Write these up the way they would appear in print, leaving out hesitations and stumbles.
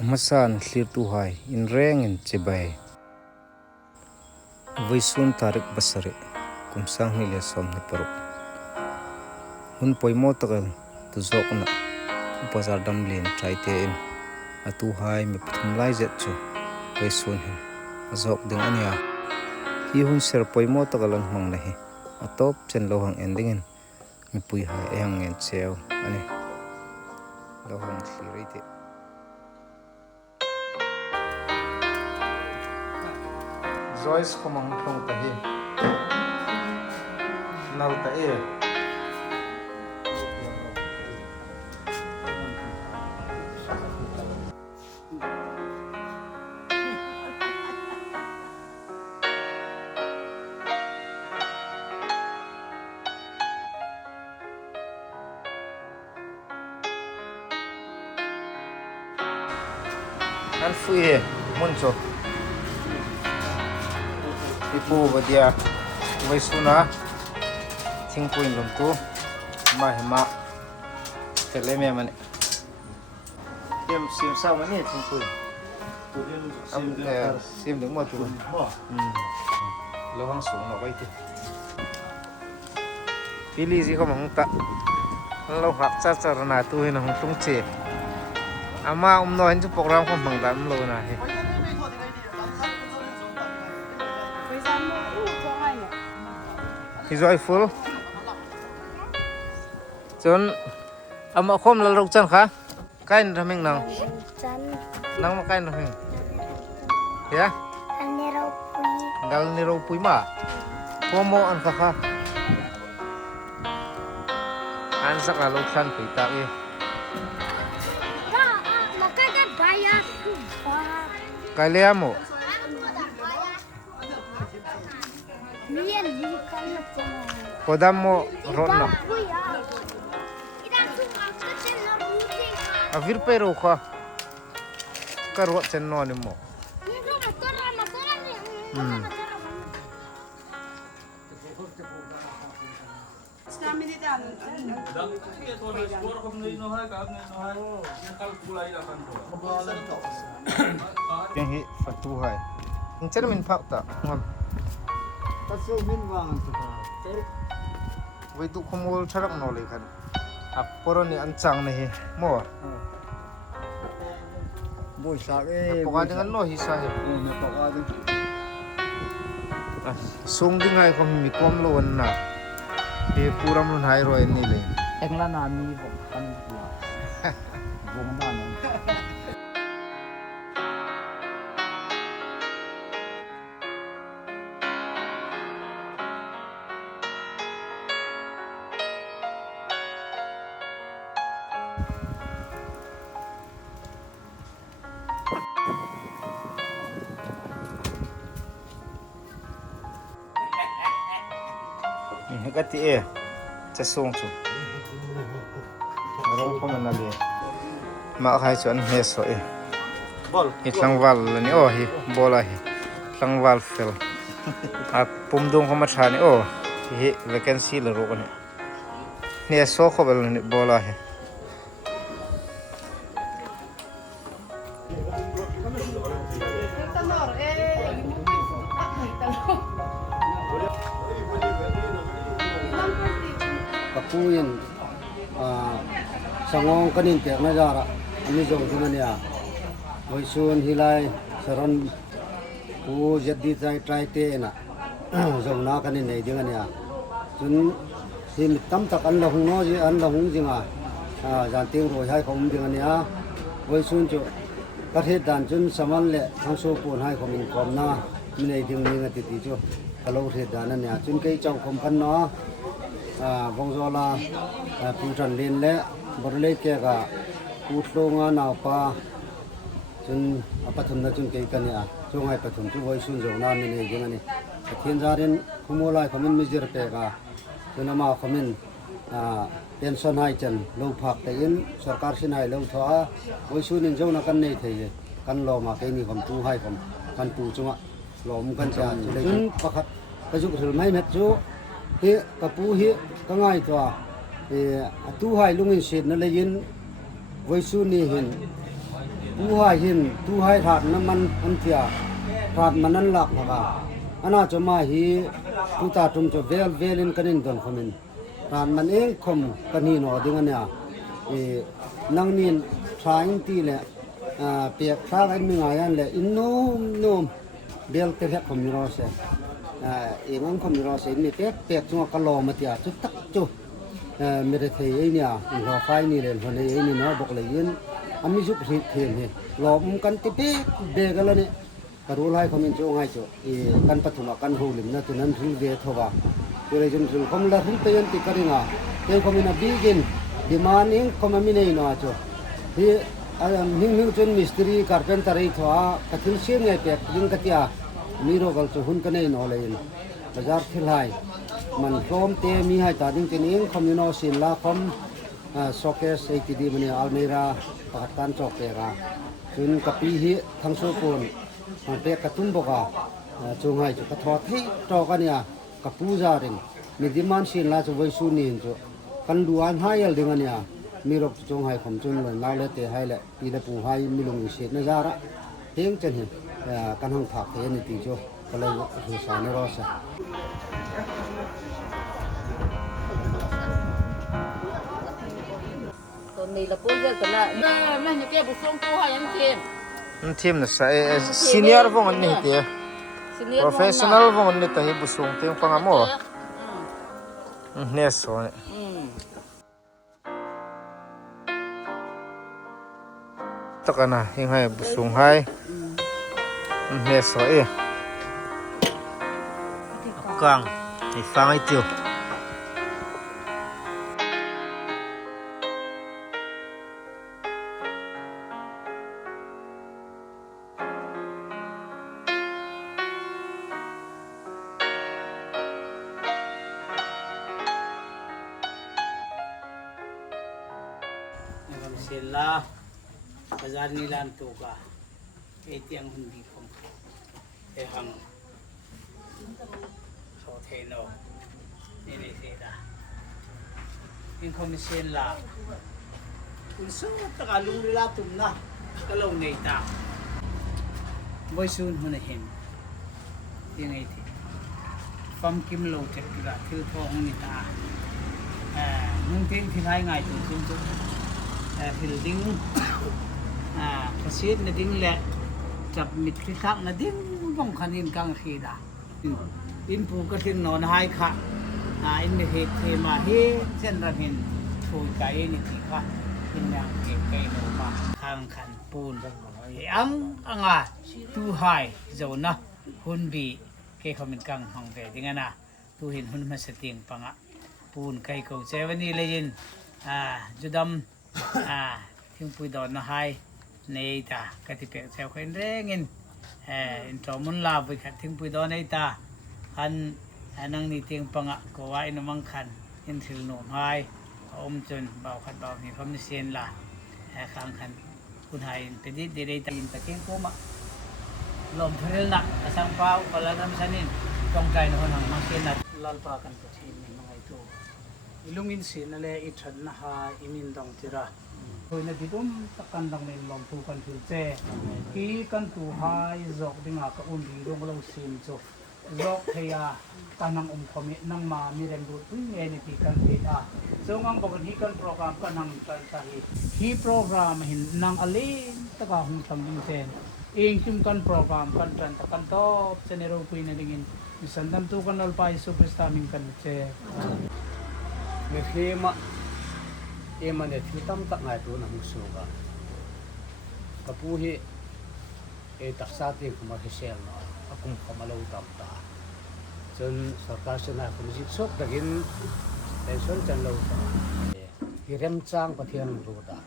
Amasan clear tu hai in reng in chebai Vaisun tarik basare kumsang ni le som ni paruk hun poimo takal tu zokna bazar damlin traite in atu hai mi pathum lai jet chu Vaisun hin azok ding ania hi hun ser poimo takal an hmang nahi atop chen lohang ending in mi pui hai ehang en cheu ani lohang thirite Joyce komang thong ta hi nal ta e an fui mun cho ipu badia Vaisuna thingpuin lom tu ma hema tele me mane sim sa mane thingpuin am sim ding mo tu lo hang sung no bai ti pili ji ko mang ta lo hak cha cha na tu hin hang tung che ama no hin chu program ko mang dam lo na he Is joyful chon ama khom la rok chan kha kain raming nang Chan nang ma kain raming ya dal ni ro pui ma komo an kha an sak la lok san pi ta e kai le amo kodam mo ronna avir pero kha karwa chen no ni mo yang hi fatu hai ang chen min phak ta ngam Tasu min wang suka. wei tu khomol tharak no le khan aporo ni an chang ne hi mo Boy sa e. poka dengan no hi sa hi Na poka ding. sung ding ai khom mi kom lo na e puram lun hai ro ni le Engla na mi bo kan ku. Bong na no. ni ka ti e cha sung chu ro ko na le ma khai chu an he so e Bol. hi tlangwal ni o hi bola hi tlangwal fel a pum dong ko ma tha ni o hi vacancy la ro ko ni so ko bel ni bola hi Kapuin sangong kanin tek na jara ani jong thimania Vaisun hilai saron pu jaddi trai te na jong na kanin nei ding ania chun hin tam tak an la hung no ji an la hung jinga jan ting ro hai khom ding ania Vaisun chu ka the dan chun saman le thang so pon hai khom in kom na mi nei ding ni ngati ti chu kalo the dan ania chun kai chong khom khan no bongzola putan lin le borle ke ga putlonga na pa chun apathum na chun ke kania chungai pathum chu Vaisun jona ni ne jengani thien jarin khumolai khamin mizir pe ga chunama khamin pension hai chan lo phak te in sarkar sin hai lo tha Vaisun in jona kan nei thei kan lo ma ke ni kham tu hai kham kan tu chunga lom kan cha chun pakhat ka ju thil mai met chu he kapu hi kangai to tu hai lungin sit na lein Vaisun ni hin tu hai hin tu hai that na man an tia that manan lak laka ana choma hi tu ta tum cho velin kanin don khamin ran man eng khom kani no dingania e nang nin trying ti le piak tha ai mi ngayan le innom bel te hek khom ro se e ngang khom ro se ni pek chu ka lo ma tia chu tak chu me de thei ai nia ro fai ni le hone ai ni no bok le yin ami ju phri them he lo kan ti be ga la ni ka ru lai khamin chu ngai chu e kan pathuma kan ho lim na tu nan thil ve thowa tu le jun thil khom la thil te yan ti karinga te khamin a bigin demanding khomami nei no chu hi ning chun mystery carpenter ei thwa kathil sim ngai pek ding katia mi ro gal chu hun ka nei no le in bazar thil hai man rom te mi hai ta ding tin ing khomino sin la khom showcase ei ti di mani almira pakatan chok te ga chun kapi hi thangso pon pe katum boka chungai chu ka thwa thei to ka nia ka puja ring mi diman sin la chu voi su nin chu kan duan hayal ding ania mi rok chung hai khom chun loi naw le te hai le pi le pu hai mi lung se na jara teng chen hi kan hang thak te ni ti chu ka le hu sa ne ro saตัวนี้ละปุ่นเรื่องกันละแม่นี่แกบุส่งตัวยังทีม team na sa senior vong an ni te professional vong an ni ta hi busung te pangamo ne so ne takana hing hai busung hai ne so e kang ni fang ai tiu Sila bazar nilan to ka etiang hundi kom hang so theno ni sila in komisyon la unso takalung nila tumna kalaw nei ta boy soon hunahin yung iti fam kim lo tek kila til thong ni ta nung ting thilai ngai tu chung chu building kasit na ding le chap mit khi khak na ding bong khanin kang khida in pu ka tin non hai kha in me he the ma he chen ra hin thui kai ni ti kha in yang ke kai no ma khang khan pun anga tu hai zo na hun bi ke khamin kang hong ve ding ana tu hin hun ma setting panga pun kai ko chewani le yin judam thing pui don na hai nei ta ka ti pe cheu khain rengin in tomun la bui khat thing pui don nei ta han anang ni ting panga ko wa in mang khan in thil no hai om chun baw khat baw ni kham ni sen la khang khan kun hai in pe di de ta in ta king ko ma lom threl na asang pau kala nam sanin tong kai no hang mang sen na lal pa kan ko thin ni mangai tu ilungin sin na le i than na ha imin dong tira thôi na didum takan dang nen lom tu kan thil che ki kan tu hai zok dinga ka un ri rong lo sin cho zok theya kanang khomi nang ma mi rem du tu nge ni ti kan the a so ngang bok hi kan program kan nang kan ta hi program hin nang alin ta ka hung tham ding chen ing kim kan program kan tran ta kan top chenero pui na dingin sandam tu kan al pai superstar min kan che me khema emane thitam tak ngai tu na musu ga kapu hi e taksa ti kuma hesel no akum kamalo tam ta chun sarkar sena khunjit sok dagin pension chan lo ta hi rem chang pathian ru ta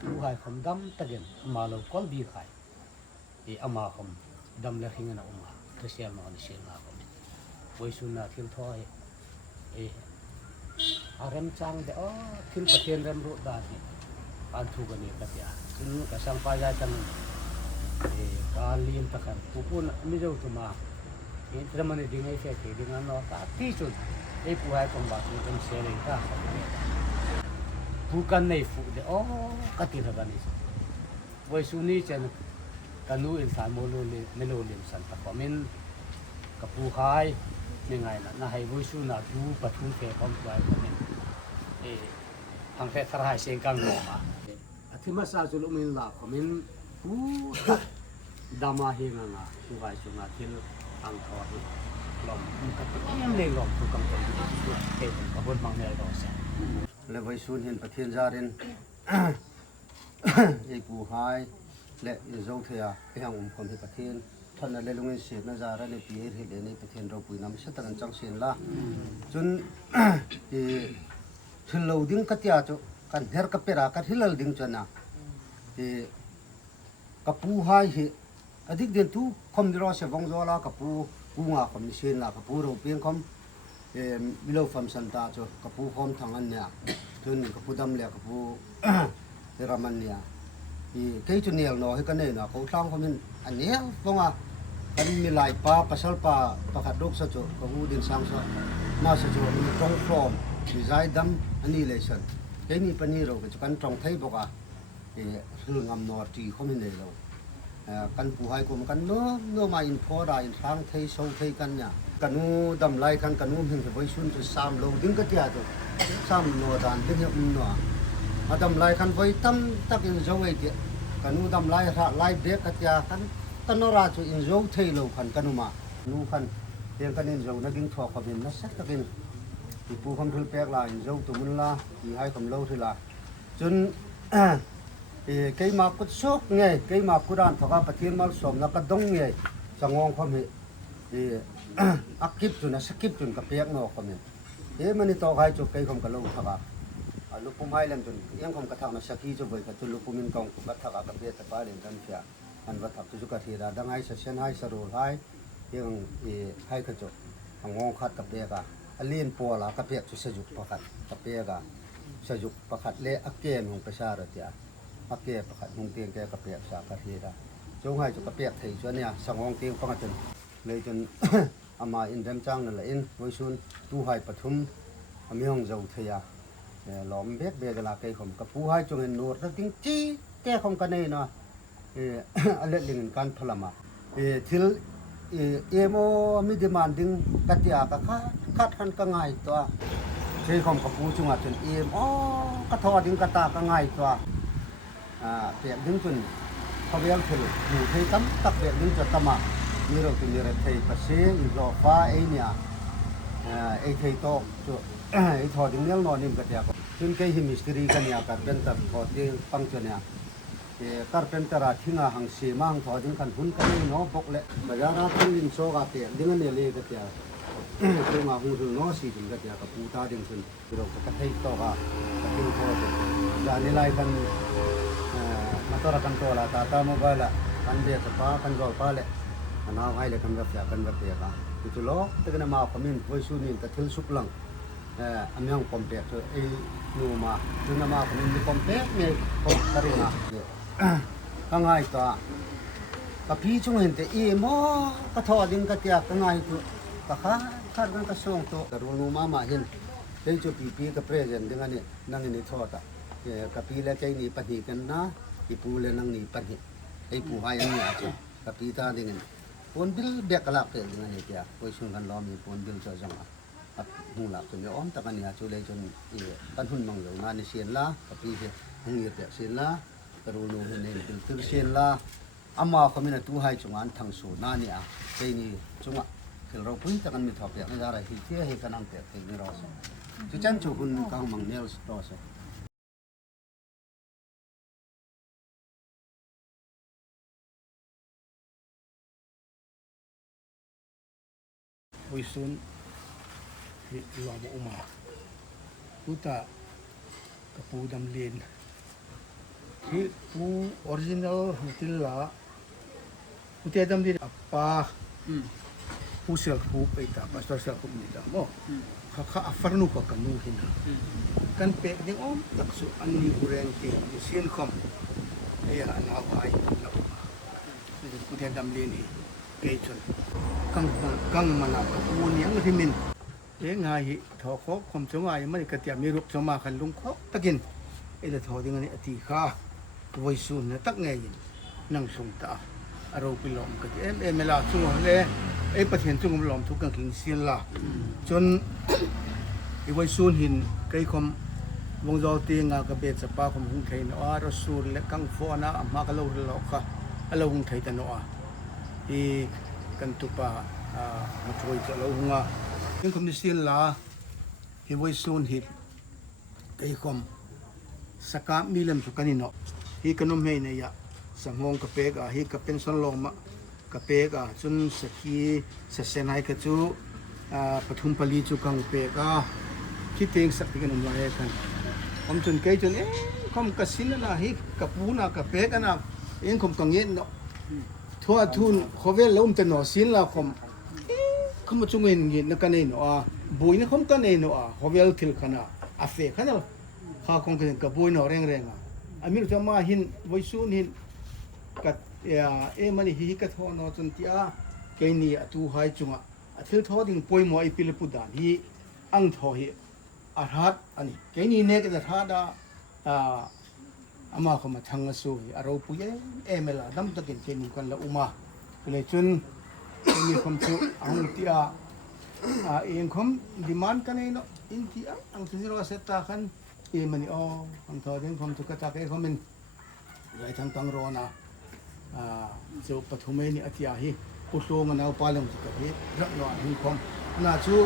tu hai khom dam tagin ma lo kol bi khai e ama khom dam la hinga na uma hesel no ni sel na ko poisun na thil thoi e arem chang de thil pathian rem ru da ni an thu ga ni ka tia chun ka sang pa ja chan e ka lim ta kan pupun mi jo tu ma e tramane dingai fe ke dinga no ta ti chun e pu hai kom ba tu kan se le ta bukan nei fu de ka ti ra ga ni voi su ni chen kanu in san mo lo le me lo lim san ta ko min ka pu khai ni ngai na hai voi su na du pathum pe kom twai ko min e hang fe thar hai seng kang lo ma athima sa zu lo min la ko min pu dama hi nga su hai su nga til ang tho hi lom ka em le lom tu kam ton tu ke ka bon mang ne do sa และไว้สูนเห็นประเทศจาริน ไอ้กูหายและไอ้เจ้าเทียไอ้หางคนที่ประเทศท่านเลยลงเงินเสียนะจาระในปีเห็นในประเทศเราปุยน้ำเสตันจังเสียนละจนถึงเราดิ้งกัตยาจุกันเฮร์กับเปรากันที่เราดิ้งจนนะกับปูหายเหอดีตเดินทุกคมดีรอเสวงจอลากับปูปูงาคมเสียนละกับปูเราเพียงคมมิโลฟัมสันตาจูกับผู้คนทางอันเนี่ยจนกับผู้ดำเลียกับผู้รามันเนี่ยเคยจุนเนียลหน่อยกันเนี่ยนะเขาสร้างเขาเป็นอันนี้เพราะว่ากันมีหลายป่าปัสสาวะประคัดโรคสะจูกับผู้ดินสร้างสะน่าสะจูมีตรงฟอมมีใจดำอันนี้เลยสันเคยมีปัญหาเราก็กันตรงไทยบอกว่าเรื่องงามนอร์จีเขาไม่เลยเรากันผู้ให้กลมกันเนื้อมาอินพอได้อินทางไทยโซไทยกันเนี่ยกันนูดำไล่กันนูเห็นไว้ชุนจะสามโลดึงก็เดียดสามโลดานดึงเยอะมันหนัวมาดำไล่กันไว้ตั้มตักอินโซไว้เดียกันนูดำไล่ไล่เด็กก็เดียกันตันราจูอินโซไทยโลกันกันนูมานูกันเรียนกันอินโซนักกินถั่วกับอินนักสักตักอินที่ปูคำทุลแปลกลายอินโซตุมุนลาที่ให้คำเล่าทีละจนเกี่ยมากุศลไงเกี่ยมากุรานถกปฏิมาสมนักดงไงสังวงความอักกิบจุนสกิบจุนกับเปียกนอกคนนี้มันนี่ต่อให้จุกไก่คมกะโลทักลูกปุ่มให้เล่นจุนยังคมกระทำนัสกีจุบไปกับจุลูกปุ่มินกองกระทำกับเปียกตะปาเล่นกันเสียอันวัดทับจุกกระเทียดดังให้เสียนให้สรุปให้ยังให้กระจกทางงงขัดกับเปียกอันเลี้ยนปัวละกับเปียกจุสยุกประคัดกับเปียกสยุกประคัดเละอักเกนของประชารัฐยาอักเกประคัดหงเตียงแกกับเปียกสากระเทียดจงให้จุกกระเปียกไทยจวนเนี่ยสังงงเตียงฟังจนเลยจนอามาอินเดมจังนั่นแหละอินไว้ชุนตู้ให้ปฐุมมีห้องเจ้าเทียหลอมเบกเบกลาเกยขมกับผู้ให้จงเห็นโนดแล้วจริงจี้แก้ขมกันนี่เนาะอันเล็กลิงการพลมาทิลโมมีดีมันดิ้งกัตยากะคัดขันก็ง่ายตัวเกยขมกับผู้จงอาจจะโอกระทอดิ้งกระตากก็ง่ายตัวเปียกดิ้งจนเขาเรียกทิลหมู่เทตั้มตักเปียกดิ้งจะตมามีเราตัวนี้เราไทยภาษีอีกรอบฟ้าไอ้เนี่ยไอ้ไทยโตจุไอ้ทอดิ้งเลี้ยงนอนนิ่มกระเดียกจนแกหิมิสตรีกันเนี่ยการเป็นตัดทอดิ้งปังจนเนี่ยการเป็นตลาดที่งาหังเสียมั่งทอดิ้งกันหุ่นกันนี่เนาะปกเละบรรยากาศที่ลินโซกาเตียดิ้งเนี่ยเลยกระเดียกตัวมาหุ่นถึงน้อสีดิ้งกระเดียกับปูตาดิ้งขึ้นเราก็ไทยโตกากระดิ้งทอดิ้งจานนี้ไล่กันมาตัวละกันตัวละตาโมบายละกันเดียกับป้ากันรอป้าเลยน้าให้เลยกันแบบอยากกันแบบเดียกันจุดล้อแต่กันมาคอมเมนต์ไว้สู้นี่แต่ทิ้งสุกลังอันยังคอมเพล็กซ์ไอ้นูมาจุดมาคอมเมนต์มีคอมเพล็กซ์มีคอมตรีนะก็ง่ายตัวกับพี่ช่วงเห็นแต่โมก็ทอดิ้งก็เตียก็ง่ายตัวก็ขาดกันก็ส่งตัวแต่รู้นูมาเห็นเป็นจุดปีกับเพรสเซนต์ดังนั้นนั่งนี่ทอดกับพี่แล้วใจนี่ปฏิกันนะที่ปูเลยนั่งนี่ปฏิไอ้ปูให้ยังนี่จ้ะกับพี่ตาดิ้งปนบิลเบกลักเกิดยังไงเดียโอ้ยช่วงกันล้อมีปนบิลจะจังอ่ะหุ่นหลักจนย้อมตะกันเนี่ยจุเลยจนกันหุ่นมังอยู่งานในเสียนละกับพี่เหุ่นเดียเสียนละกระดูนูเห็นบิลตึกเสียนละอามาเขามีหน้าตู้ให้จงอันทั้งสูนนั่นเนี่ยใจนี่จงอ่ะคือเราพุ่งตะกันมีทอเปียกไม่ได้อะไรที่เที่ยให้กันนั่งเปียกที่นี่รอสิจุจันจูหุ่นกางมังเนลรอสิวิสุนหลอมออกมาพุตะกับปูดำเลียนที่ปูออริจินัลติลละพุตะดำเลียนapaปูเสือปูไปตาปัสตอร์เสือปูนี่ตาโมข้าฟันนุกกันนู่นนะกันเป็ดยังอ้อมตักสุอันนี้อุเรนตีเสียนคอมไอ้อันเอาไว้แล้วพุตะดำเลียนนี่เกยจนกังมันกับปูนี่ยังที่มินไงทอคบคมสงายมันก็เตียมีรุกสมาคันลุงคบตะกินไอ้ละทอดิ้งนี่อติคา voi sun na tak ngai nang sung ta aro pilom ka em la chung le ei pathian chung lom thu kang king sil la chon i voi sun hin kai khom wong zo ti nga ka be chapa khom hung thei no a ro sur le kang fo na ma ka lo lo kha alo hung thei ta no a i kan tu pa ma thoi cha lo hunga king khom ni sil la hi voi sun hit kai khom saka milam chu kanino hi kanom hei na ya sangong ka pega hi ka pension loma ka pega chun sakhi sa senai ka chu pathum pali chu kang pega ki teng sak tikan la kan om chun kai chun khom ka sin na hi ka puna ka pega na eng khom kang yen no thua thun khovel lom te no sin la khom khom chung en ngi na kanai no a boi na khom kanai no a khovel thil khana a fe khana kha khom ka boi no reng reng a amir ta ma hin voi sun hin kat mani hi ka tho no chun tia ke ni atu hai chunga athil tho ding poi mo ai pil pu dan hi ang tho hi a hat ani ke ni ne ka tha da ama khoma thanga su aro pu ye emela dam takin ke ni kan la uma le chun ni khom chu ang tia en khom demand kan no in tia ang siniro seta kan mani ang tho ding khom chu ka ta ke khom min lai thang tang ro na so pathumai ni atia hi putlong na palam ka hi rak no hin khom na chu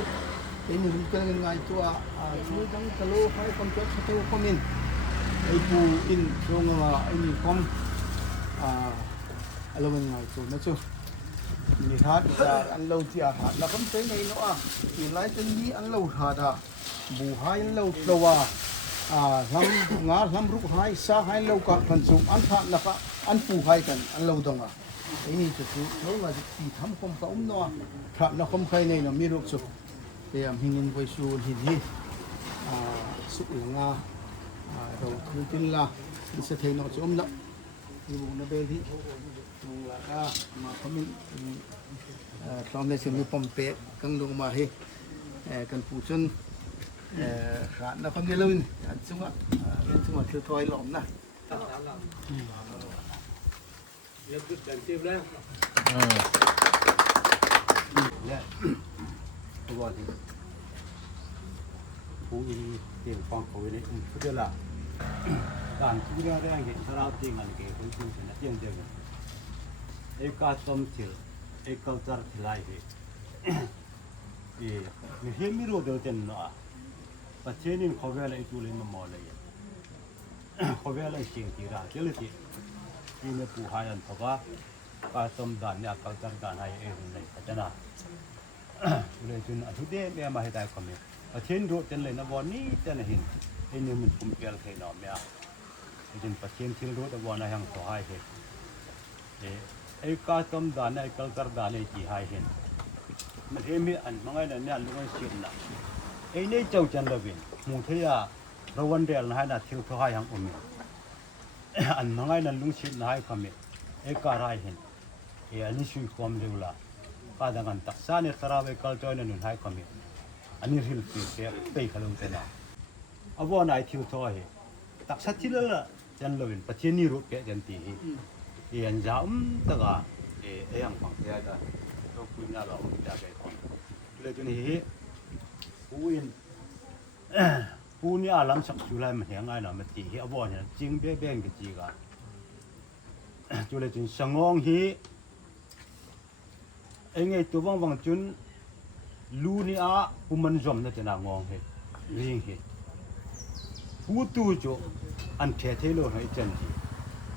ni rum kan ngai tu chu dang kalo khai khom chu chu khom in ai pu in chong ma ai ni khom alawan ngai chu na chu ni hat an lo tia hat la khom sei nei no ni lai ten ni an lo tha da bu hai an lo tlowa lam nga lam ruk hai sa hai lo ka kan chu an tha na ka an pu hai kan an lo donga ai ni chu lo ma ti tham khom ka no tha na khom khai nei no mi ruk chu te am hingin voi su hin hi su langa ro thu tin la se thei no chom la ni bu na be hi mong la ka ma khamin from le se mi pompe kang dong ma hi kan pu chun khá nó không nghe luôn chung ạ bên chung là thiếu thôi lỏm nèตัวที่ผู้อินเตียงฟังเขาไว้ในอุ้มสุดละการที่เราได้เห็นสระติงันเกี่ยวกับคุณชนะเตียงเดียวกันเอกาสมทิลเอกาจารทิลายเหมีเฮมิโรเดลเตนเนาะประเทศนี้เขาเวลาอีกตัวเลยมาหมดเลยเขาเวลาเชียงตีราเจริญที่เนี่ยผู้หายันทว่าการสมดานเนี่ยการจัดการให้เองเลยอาจารย์เลยจนอาทิตย์เดียวเนี่ยมาให้ได้ความเนี่ยประเทศรู้จังเลยนะวันนี้จะเห็นไอ้เนี่ยมันปุ่มเกลใครหนอมเนี่ยจนประเทศที่รู้แต่วันนั้นยังสหายเหตุไอ้การสมดานไอ้การจัดการเนี่ยที่หายเห็นมันเอ็มอันมังไงเนี่ยลุงมันเชื่อนะไอ้เนี่ยเจ้าจันทร์วินมุทยาเราวันเดียวนะให้น่ะเที่ยวทหารยังอุ่นอันมังไงนั่นลุงชิดนะให้คำเนี่ยไอ้การให้เห็นอันนี้ช่วยความเร็วละป้าดังกันตักษาเนี่ยสระเวกลจอยนั่นให้คำเนี่ยอันนี้ริลฟีเสียไปขลุ่มเต็นเอาวันไหนเที่ยวทหารตักษาที่ละจันทร์วินประเทศนี้รู้แก่จันทีอันจ้าตะกายังฟังเสียได้เราคุยน่าเราจะไปก่อนเลยจนนี้ผู้นี่อารมณ์สักสุดเลยมันเห็นไงนะมันตีเอาบ่เนี่ยจริงเบ้งกับจีกันจุเลยจนสังงฮีไอ้ไงตัวบางจนลูนี่ผู้มันจอมนั่นจะนางงเหเรื่องเหผู้ตู้โจอันเทเทโลให้จันที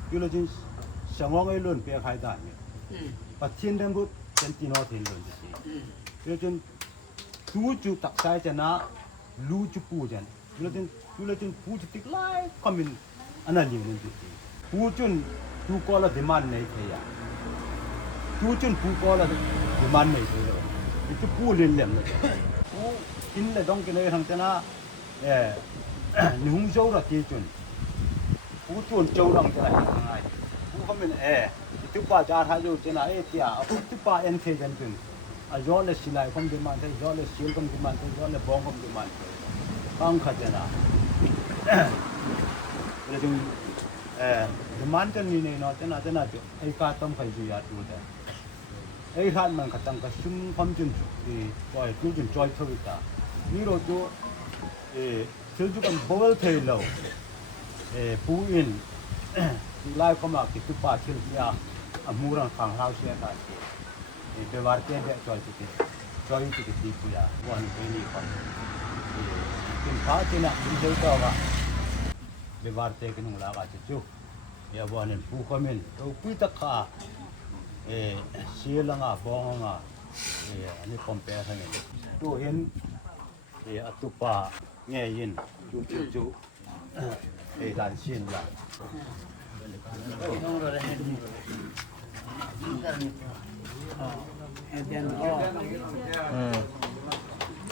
จุเลยจนสังงไอ้ล้นเปียใครได้เนี่ยปัจจัยนั้นก็จันทีนอเทนล้นจีจุเลยจนตู้จุตักใส่จะนะลูจุปูจันจุเลยจนผู้จุติกไล่คอมมินอันนั้นยิ่งนั่นจุติผู้จนผู้ก็ละดีมันในเทียผู้จนผู้ก็ละดีมันในเทียจุผู้เล่นเล่นเลยผู้กินเลยต้องกินเลยทั้งจะนะนุ่งโจ้ละที่จนผู้จนโจ้ดังจะไหนผู้คอมมินจุป้าจ่าทายอยู่จะไหนเทียผู้จุป้าเอ็นเทจันจนย้อนเลยสิไลคอมดีมันใช่ย้อนเลยสิลคอมดีมันใช่ย้อนเลยบองคอมดีมันฟังขัดนะเลยจึง demand kan ni no tena jo ai ka tam khai ju ya tu da ai khan man ka tang ka sum pham jun ti koi tu jun choi tho ta ni ro jo chu ju kan bowel thei lo pu in lai ko ma ki tu pa chil ya amurang phang lau sia ta be war ke de choi ti pu ya wan pe ni ko tin pa tina ni jo to ga be war te ke nung la ga chu ya bonin pu komen to pu ta kha sia la nga bong nga ani compare sang ni to hen atupa nge yin chu dan sin la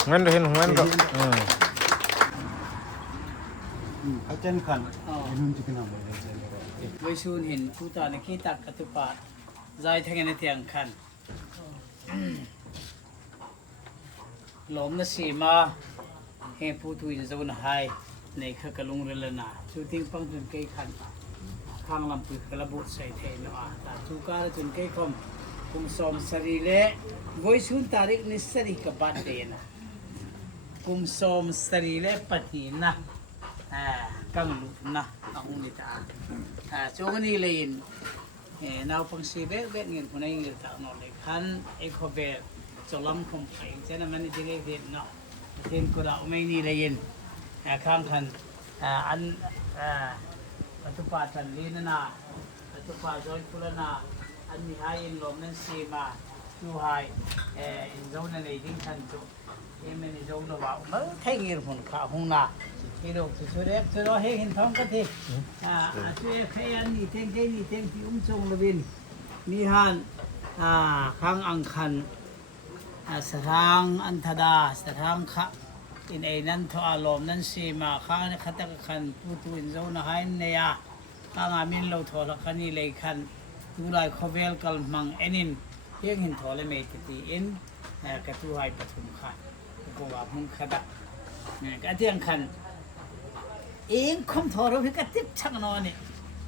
งั้นเห็นงั้นก็อาจารย์คันนุ่นจิกนะ ไว้ซูนเห็นผู้ตาในขี้ตักกตุปาใจทั้งในเตียงคันหลอมนะสีมาเฮผู้ตุยจะวนหายในขกลุงเรลนาชูทิ้งปังจนเกยคันข้างลำปืนกระบุใส่เทนว่าตาจูกาจนเกยคมคุมสอมสรีเละไว้ซูนตาริกนิสริกบัดเดนะคุมสอมสรีเละปฏินะกังลุนะอังนิตาโจกนี่เลยนาวปังสีเบกเบกเงินคนไหนเงินตานอนเลยคันเอกเบกจลำคมไข่เจ้ามันจะได้เห็นเนาะเห็นก็เราไม่นี่เลยข้างคันอันปัจจุบันทันลีนนะปัจจุบันจอยคุลนะอันนี้ให้ลมนั้นสีมาดูให้อินโซนในดิ้งคันจุมันอินโซนว่ามันแทงเงินคนข้าหงนาที่เราช่วยเด็กช่วยเราให้เห็นท้องกันทีช่วยใครอันนี้เทงที่จงระวินมีฮันข้างอังคันสถางอันธดาสถางขะอินไอนั้นทอารมณ์นั้นสีมาข้างนี้ขัดกันผู้ตุนเจ้าหน้าให้เนียข้างอามินเราทอละคันนี้เลยคันดูลายขเวลกัลมังเอ็นินเพียงเห็นทอเลยไม่ติดอินกระตุ้ให้ปฐุมขันก็ว่ามึงขัดก็เที่ยงคันเองคมทอเราพิกติบช่างนอนนี่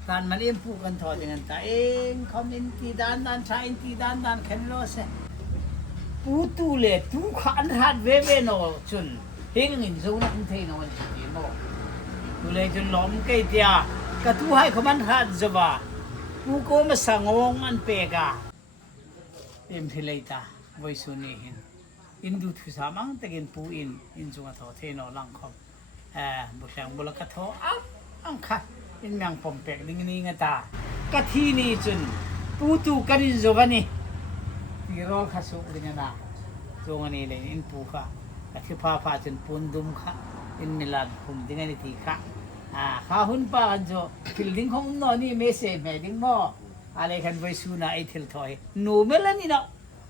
การมันเองผู้กันทออย่างนั้นแต่เองคอมอินตีด้านชายอินตีด้านแค่นี้เสปูตูเล่ตูขันหัดเวโนจุนเฮงอินซูนักเทนอนจีโมตูเล่จุนล้อมเกยเตียกระทูให้เขามันหัดจะว่าปูโกมาสังงอันเปกาเอ็มทิเลตาไว้สุนีหินอินดูทุสามังแต่กินปูอินจูงทอเทนอลังคอมบุษยังบุลกะทออังค่ะอินยังปมเปกดิ้งนี่งตากะทีนี่จุนปูตูกันอินโซบันนี่ที่รอข้าสุดิ้งนะจงอันนี้เลยอินปูค่ะกะที่พาจุนปูนดุมค่ะอินมิลานคุมดิ้งนี่ทีค่ะข้าหุ่นป้ากันโจทิลดิ้งของนอนี่ไม่เสพไม่ดิ้งหม้ออะไรกันไว้สูน่ะไอทิลถอยหนูเมลันนี่เนาะ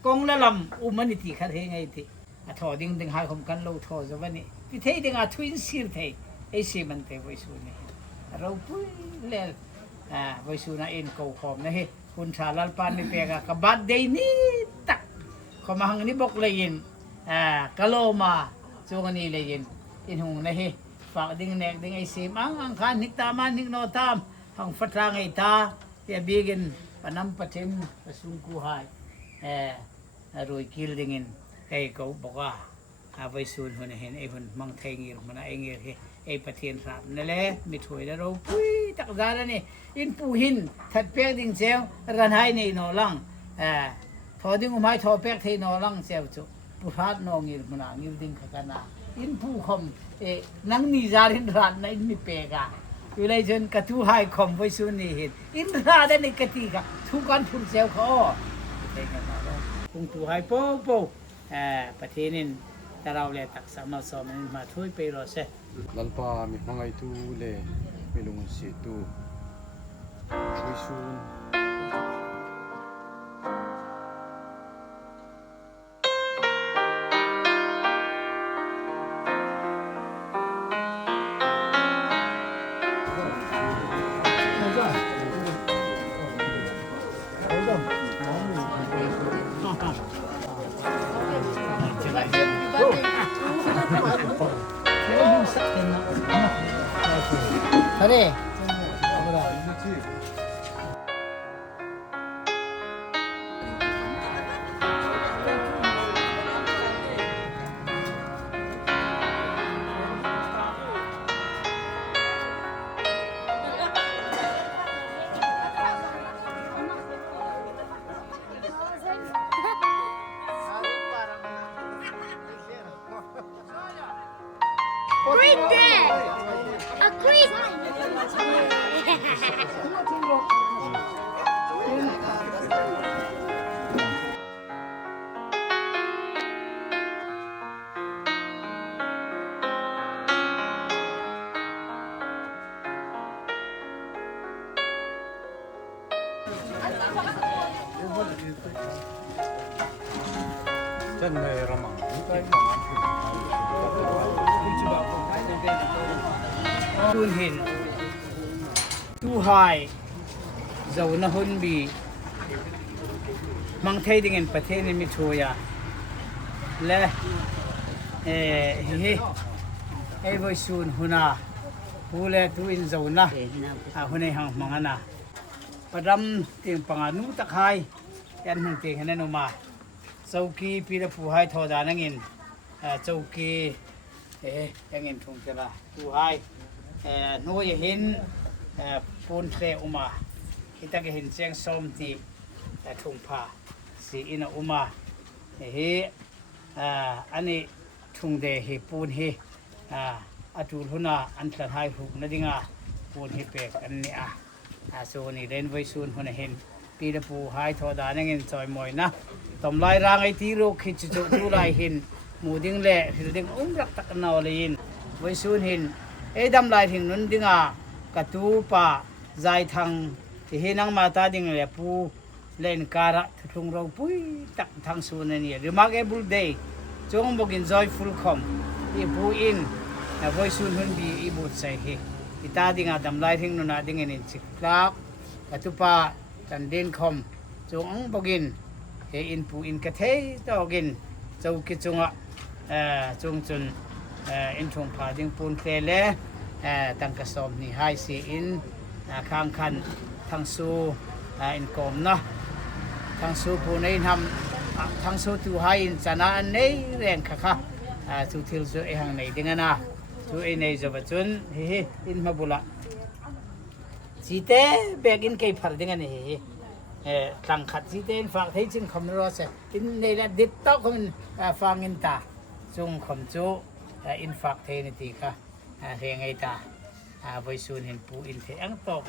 กงละลำอุมันนี่ทีขัดเฮงไอทีถอดิ้งหายคมกันโลถอโซบันนี่ที่เทดิ้งทวินซีร์เทไอซีมันเทไว้สูนี่เราปุ้ยเล่ไว้สูน่ะเอ็นเก่าขอมนะเฮ้คุณชาลัลปานนี่เปกะกับบัดเดนี่ตักเขามาหังนี่บอกเลยยินกะโลมาจงนี่เลยยินอินหงนะเฮ้ฝากดิ้งแนกดิ้งไอซีมังอังคารนิกตามันนิกโนตามหังฟัดรางไอตาเปียบีกินปนัมปะเทมปะสุงกูหายรวยกิลดิ้งไอเขาบอกว่าไว้สูนคนเห็นไอ้คนมังเทงีรมันไอ้เงี้ยไอ้ประเทศสามนั่นแหละมีถวยแล้วเราปุ้ยตักดาแล้วนี่อินปูหินถัดเปียกดิ่งเซลรันให้ในนอลังทอดิ่งไม้ทอเปียกที่นอลังเซลจุปุถาดนองงิรมันงิรดิ่งขกันนะอินปูคมนังนิจารินรันในอินมีเปกะอยู่เลยจนกระทู้ให้คมไว้สูนนี่เห็นอินราได้ในกติกาทุกการพูดเซลเขาเต็งกันมาแล้วคงทูให้โป๊ประเทศนี้แต่เราเลยตักสามารถสอนมันมาช่วยไปรอเสลัลปามีมังไอตูเลมีลุงสีตูวิชูนHare. 真係啦嘛，ตูนหินตูไฮเจ้าหน้าหุ่นบีมังไทยดิ่งประเทศนี้มีทัวยาและเฮ้ไว้ซูนหุ่นผู้เล่ตูอินเจ้าหน้าหุ่นในห้างมังนะประดำเตียงปังอนุตะไคร้ยันหุ่นเตียงให้นมาเจ้ากีปีละผู้ให้ทอดานังอินเจ้ากียังอินทุ่งเจละผู้ให้นู้ยเห็นปูนเทอุมาคิดว่าเห็นเสียงส้มที่ทุ่งผ้าสีอินอุมาอันนี้ทุ่งเดเฮปูนเฮอาจูลุนาอันตรายหุกนั่นดิงาปูนเฮเปกอันนี้โซนี่เดินไว้ซูนคนเห็นปีละผู้ให้ทอดานังอินจอยมอยนะตอมลายรางไอที่โลกคิดจุดดูลายเห็นหมูดิ้งแหล่หิวดิ้งรักตักนาวเลยยินไว้ซูนเห็นดำลายถึงนั้นดิ้งกระตูป่าใจทางที่เห็นนังมาตาดิ้งแหล่ผู้เล่นการะทุ่งเราปุ้ยตักทางซูนนี่ remarkable day จงบอกกิน joyful คอมอีผู้อินไว้ซูนหุ่นบีอีบุตรใส่เฮที่ตาดิ้งดำลายถึงนั้นดิ้งนี่สิกลับกระตูป่าจันเด่นคอมจงบอกกินอินผู้อินกระเทยต่อกินเจ้ากิจงจงจนอินทงผาดิงปูนเคลเลตั้งกระสอบนี่ให้สีอินข้างคันทั้งสู้อินกอมนะทั้งสู้ผู้ในทำทั้งสู้ตัวให้อินชนะในแรงค่ะสู้ทิลสู้เองในดิ้งนะสู้ในจะบัดจนอินมาบุละสีเต้แบกอินเก็บผัดดิ้งนี่ทางขัดสีเต้นฝากให้จึงคำรอเสอินในระดับต่อคนฟังอินตาจงคำจูอินฝากเทนตีค่ะเรียงไอตาไว้ซูนเห็นปูอินเทอังตอก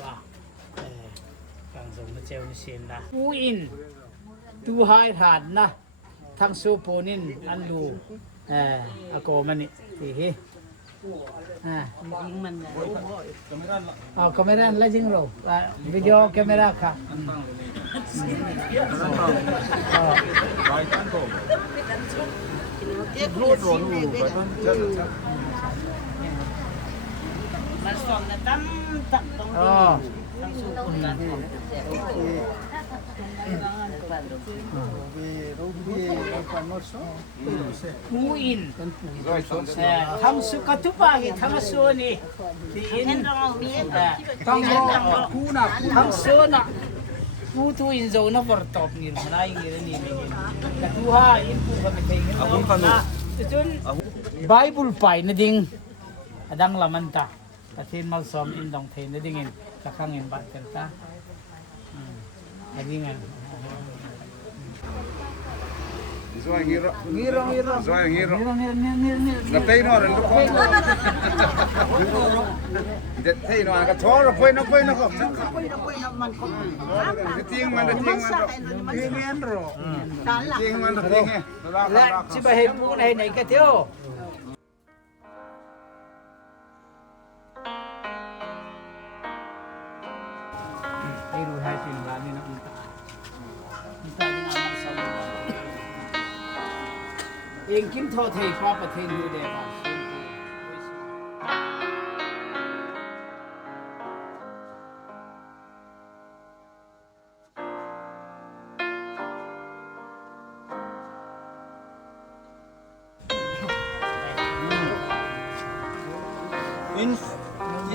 กังสมเจ้าเสียนนะปูอินตูหายฐานนะทั้งซูปูนินอันดูอากมันนี่ที่ยิงมันคาเมราแล้วจริงหรอวิดีโอคาเมราค่ะมันส่งนะตั้มตักตรงนี้ตั้งสู้คนกันผู้อินทั้งสุขทุบาหิทั้งส่วนนี้ที่อินทั้งผู้น่ะทั้งส่วนน่ะผู้ทุอินโซน่ะบอร์ตอบนี่นายนี่นี่แต่ผู้หาอินผู้ก็ไม่ทิ้งนะจนไบเบิลไปนั่นดิ่งดังละมันตาแต่ที่มาสอมอินดองเทนนั่นดิ่งกะข้างอินบัตรกันตาอันนี้ไงZoa ngiro. Ngiro. Zoa ngiro. Ngiro. Natay no rin ko. Natay no ka thor poi na ko.มันคน Ting man. Tingin ro. Ting man. และสิบ่เฮ็ดผู้ใดไหนก็เที่ยวให้รู้ให้ถึงร้านนี้นะอุตานี่งานซ้ำเองกินโทษให้ป้าประเทศอยู่ได้บ่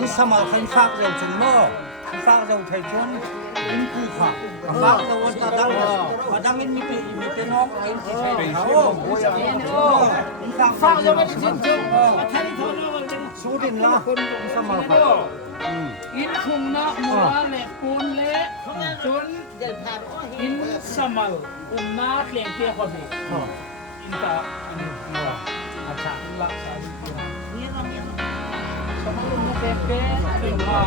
in samal khan phak jau chun mo phak jau thai chun in pu kha phak da won ta dang padang in mi te nok in ti thai re ho in phak jau ma chin chu athai tho lo su din la kun samal kha in khum na mura le pun le chun in samal na kleng te ko bi in ta acha la sa Samalun na pepe, pinha,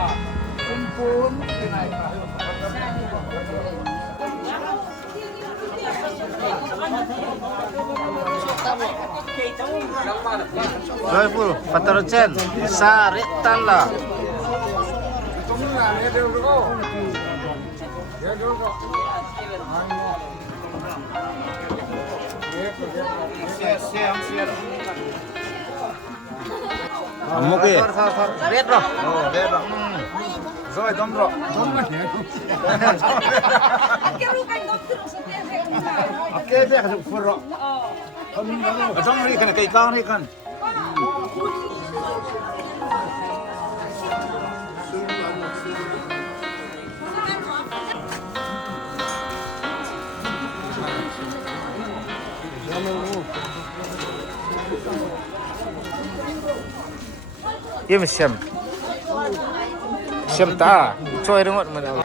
pumpun, pinay pa. Joyful Patarocen Sari Tala Amuke. Red ro. Oh, red ro. Rồi dom ro. Oke, dia kasih ukur ro. Dom ni kan kai kau ni kan. Ia siam. Siam ta. Coy rengot mana.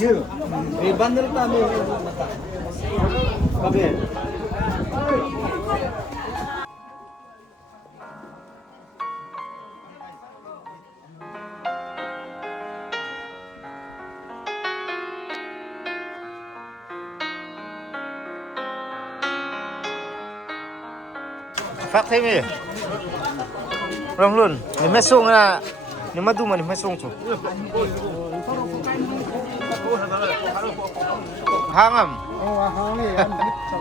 Hier. Bandel kami mata. Kabe. Phát thế mi. Rong luôn. Ni mesung na. Ni madu man ni mesung tu. Hangam. Oh, hang ni an bit so.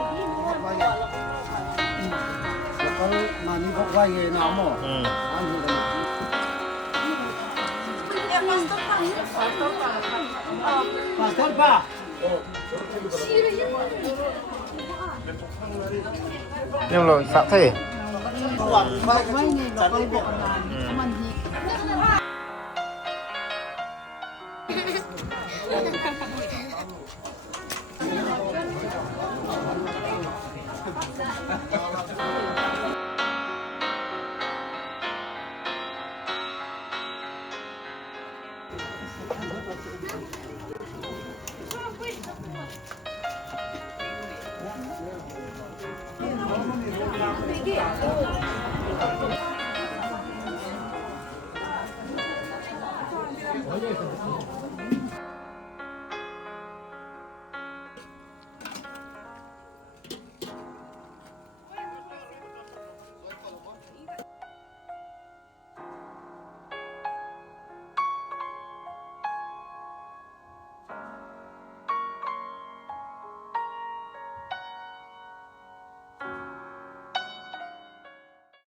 Kalau nani kok wae na mo. An hu. Pastor pa. Nhưng rồi phát thế. Pergi.